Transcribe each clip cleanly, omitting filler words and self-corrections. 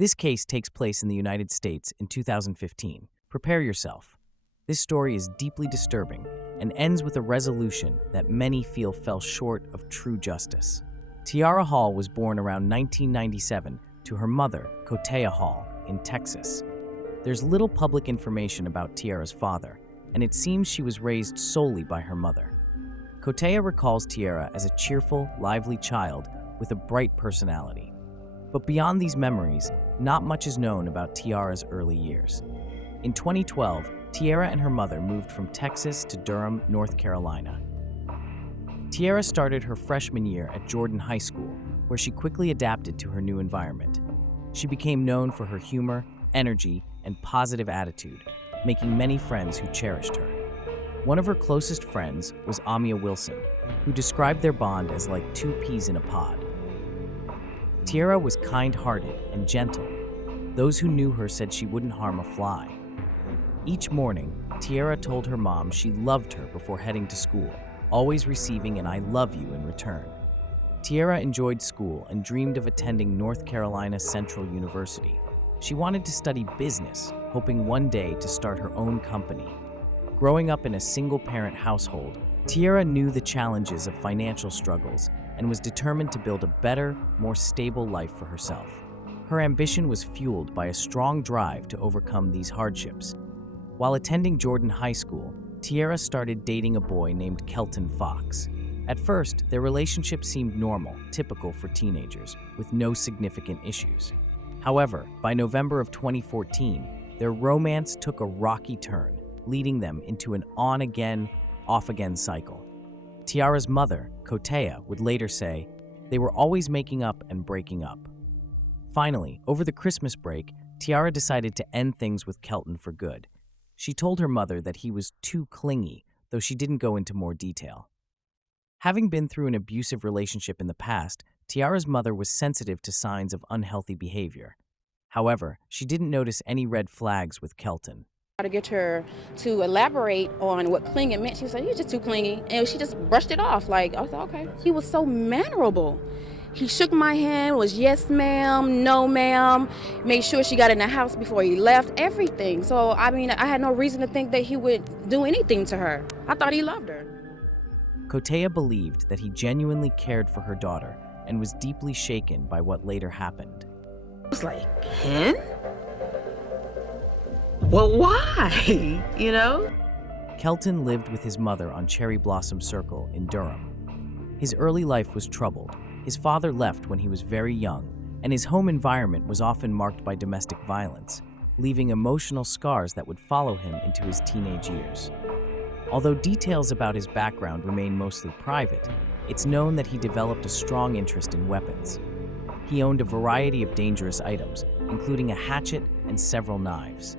This case takes place in the United States in 2015. Prepare yourself. This story is deeply disturbing and ends with a resolution that many feel fell short of true justice. Tierra Hall was born around 1997 to her mother, Kotea Hall, in Texas. There's little public information about Tierra's father, and it seems she was raised solely by her mother. Kotea recalls Tierra as a cheerful, lively child with a bright personality. But beyond these memories, not much is known about Tierra's early years. In 2012, Tierra and her mother moved from Texas to Durham, North Carolina. Tierra started her freshman year at Jordan High School, where she quickly adapted to her new environment. She became known for her humor, energy, and positive attitude, making many friends who cherished her. One of her closest friends was Amia Wilson, who described their bond as like two peas in a pod. Tierra was kind-hearted and gentle. Those who knew her said she wouldn't harm a fly. Each morning, Tierra told her mom she loved her before heading to school, always receiving an "I love you" in return. Tierra enjoyed school and dreamed of attending North Carolina Central University. She wanted to study business, hoping one day to start her own company. Growing up in a single-parent household, Tierra knew the challenges of financial struggles and was determined to build a better, more stable life for herself. Her ambition was fueled by a strong drive to overcome these hardships. While attending Jordan High School, Tierra started dating a boy named Kelton Fox. At first, their relationship seemed normal, typical for teenagers, with no significant issues. However, by November of 2014, their romance took a rocky turn, leading them into an on-again, off-again cycle. Tierra's mother, Kotea, would later say, they were always making up and breaking up. Finally, over the Christmas break, Tierra decided to end things with Kelton for good. She told her mother that he was too clingy, though she didn't go into more detail. Having been through an abusive relationship in the past, Tierra's mother was sensitive to signs of unhealthy behavior. However, she didn't notice any red flags with Kelton. To get her to elaborate on what clinging meant, she said, "You're just too clingy," and she just brushed it off. Like, I thought, okay. He was so mannerable. He shook my hand, was yes ma'am, no ma'am, made sure she got in the house before he left, everything. So, I mean, I had no reason to think that he would do anything to her. I thought he loved her. Kotea believed that he genuinely cared for her daughter and was deeply shaken by what later happened. I was like, Ken? Well, why? You know? Kelton lived with his mother on Cherry Blossom Circle in Durham. His early life was troubled. His father left when he was very young, and his home environment was often marked by domestic violence, leaving emotional scars that would follow him into his teenage years. Although details about his background remain mostly private, it's known that he developed a strong interest in weapons. He owned a variety of dangerous items, including a hatchet and several knives.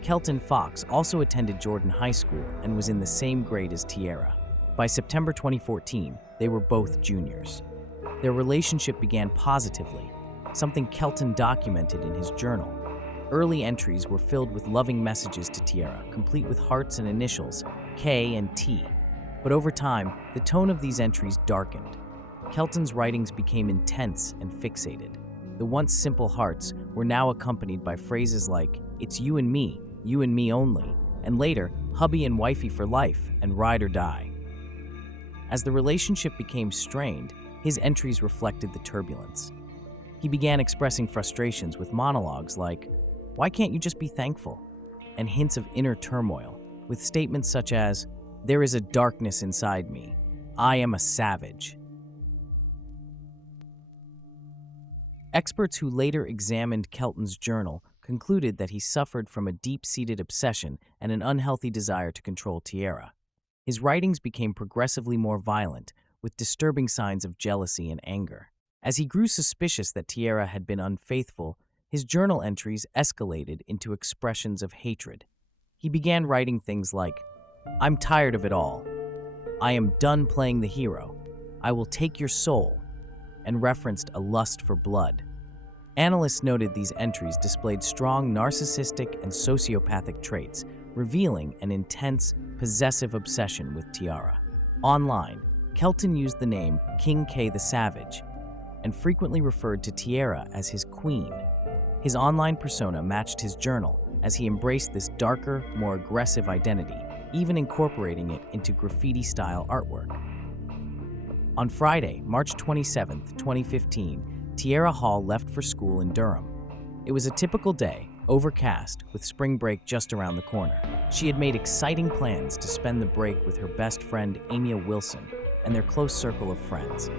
Kelton Fox also attended Jordan High School and was in the same grade as Tierra. By September 2014, they were both juniors. Their relationship began positively, something Kelton documented in his journal. Early entries were filled with loving messages to Tierra, complete with hearts and initials, K and T. But over time, the tone of these entries darkened. Kelton's writings became intense and fixated. The once simple hearts were now accompanied by phrases like, "It's you and me only," and later, "hubby and wifey for life," and "ride or die." As the relationship became strained, his entries reflected the turbulence. He began expressing frustrations with monologues like, "Why can't you just be thankful?" and hints of inner turmoil, with statements such as, "There is a darkness inside me. I am a savage." Experts who later examined Kelton's journal concluded that he suffered from a deep-seated obsession and an unhealthy desire to control Tierra. His writings became progressively more violent, with disturbing signs of jealousy and anger. As he grew suspicious that Tierra had been unfaithful, his journal entries escalated into expressions of hatred. He began writing things like, "I'm tired of it all. I am done playing the hero. I will take your soul," and referenced a lust for blood. Analysts noted these entries displayed strong narcissistic and sociopathic traits, revealing an intense, possessive obsession with Tierra. Online, Kelton used the name King K the Savage. and frequently referred to Tierra as his queen. His online persona matched his journal as he embraced this darker, more aggressive identity, even incorporating it into graffiti-style artwork. On Friday, March 27, 2015, Tierra Hall left for school in Durham. It was a typical day, overcast, with spring break just around the corner. She had made exciting plans to spend the break with her best friend, Amia Wilson, and their close circle of friends.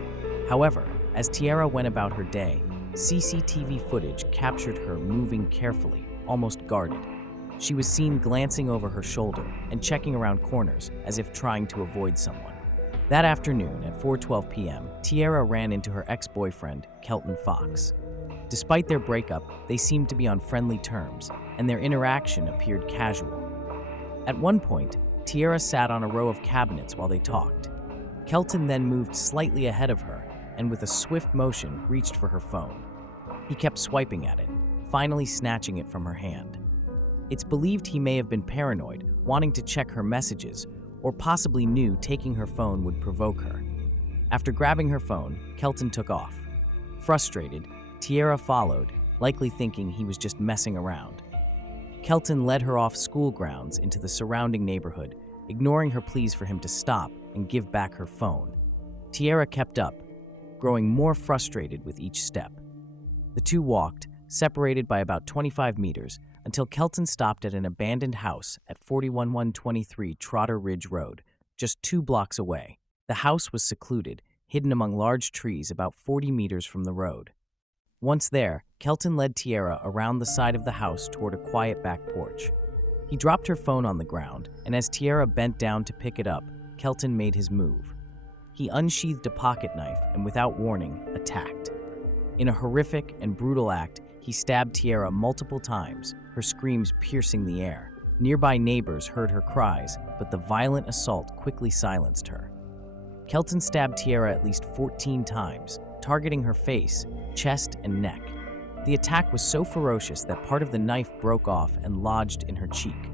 However, as Tierra went about her day, CCTV footage captured her moving carefully, almost guarded. She was seen glancing over her shoulder and checking around corners as if trying to avoid someone. That afternoon at 4:12 p.m., Tierra ran into her ex-boyfriend, Kelton Fox. Despite their breakup, they seemed to be on friendly terms, and their interaction appeared casual. At one point, Tierra sat on a row of cabinets while they talked. Kelton then moved slightly ahead of her, and with a swift motion, reached for her phone. He kept swiping at it, finally snatching it from her hand. It's believed he may have been paranoid, wanting to check her messages, or possibly knew taking her phone would provoke her. After grabbing her phone, Kelton took off. Frustrated, Tierra followed, likely thinking he was just messing around. Kelton led her off school grounds into the surrounding neighborhood, ignoring her pleas for him to stop and give back her phone. Tierra kept up, growing more frustrated with each step. The two walked, separated by about 25 meters, until Kelton stopped at an abandoned house at 41123 Trotter Ridge Road, just 2 blocks away. The house was secluded, hidden among large trees about 40 meters from the road. Once there, Kelton led Tierra around the side of the house toward a quiet back porch. He dropped her phone on the ground, and as Tierra bent down to pick it up, Kelton made his move. He unsheathed a pocket knife and, without warning, attacked. In a horrific and brutal act, he stabbed Tierra multiple times, her screams piercing the air. Nearby neighbors heard her cries, but the violent assault quickly silenced her. Kelton stabbed Tierra at least 14 times, targeting her face, chest, and neck. The attack was so ferocious that part of the knife broke off and lodged in her cheek.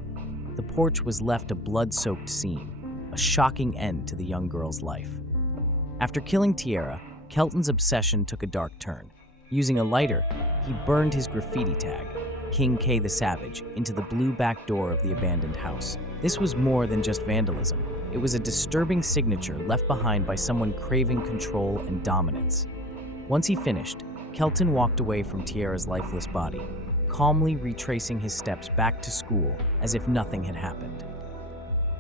The porch was left a blood-soaked scene, a shocking end to the young girl's life. After killing Tierra, Kelton's obsession took a dark turn. Using a lighter, he burned his graffiti tag, King K the Savage, into the blue back door of the abandoned house. This was more than just vandalism. It was a disturbing signature left behind by someone craving control and dominance. Once he finished, Kelton walked away from Tierra's lifeless body, calmly retracing his steps back to school as if nothing had happened.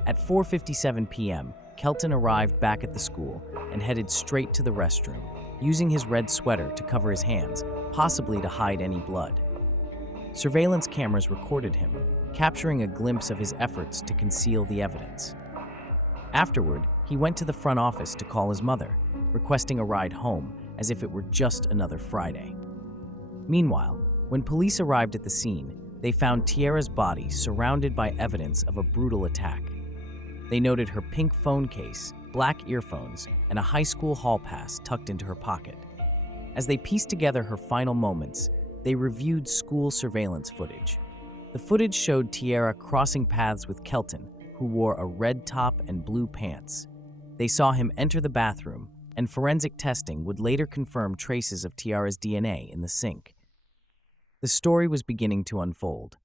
At 4:57 p.m., Kelton arrived back at the school and headed straight to the restroom, using his red sweater to cover his hands, possibly to hide any blood. Surveillance cameras recorded him, capturing a glimpse of his efforts to conceal the evidence. Afterward, he went to the front office to call his mother, requesting a ride home as if it were just another Friday. Meanwhile, when police arrived at the scene, they found Tierra's body surrounded by evidence of a brutal attack. They noted her pink phone case, black earphones, and a high school hall pass tucked into her pocket. As they pieced together her final moments, they reviewed school surveillance footage. The footage showed Tierra crossing paths with Kelton, who wore a red top and blue pants. They saw him enter the bathroom, and forensic testing would later confirm traces of Tierra's DNA in the sink. The story was beginning to unfold.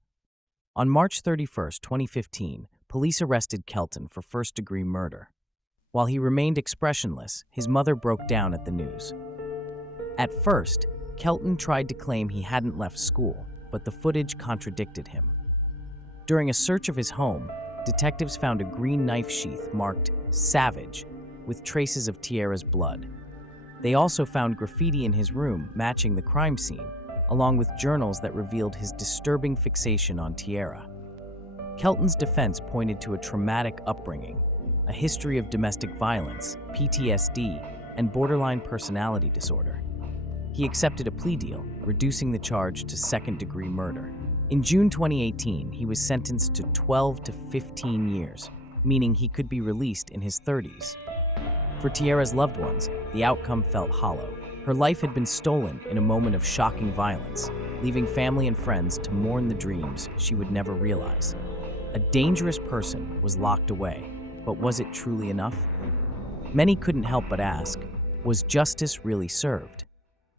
On March 31, 2015, police arrested Kelton for first-degree murder. While he remained expressionless, his mother broke down at the news. At first, Kelton tried to claim he hadn't left school, but the footage contradicted him. During a search of his home, detectives found a green knife sheath marked "Savage" with traces of Tierra's blood. They also found graffiti in his room matching the crime scene, along with journals that revealed his disturbing fixation on Tierra. Kelton's defense pointed to a traumatic upbringing, a history of domestic violence, PTSD, and borderline personality disorder. He accepted a plea deal, reducing the charge to second-degree murder. In June 2018, he was sentenced to 12 to 15 years, meaning he could be released in his 30s. For Tierra's loved ones, the outcome felt hollow. Her life had been stolen in a moment of shocking violence, leaving family and friends to mourn the dreams she would never realize. A dangerous person was locked away, but was it truly enough? Many couldn't help but ask, was justice really served?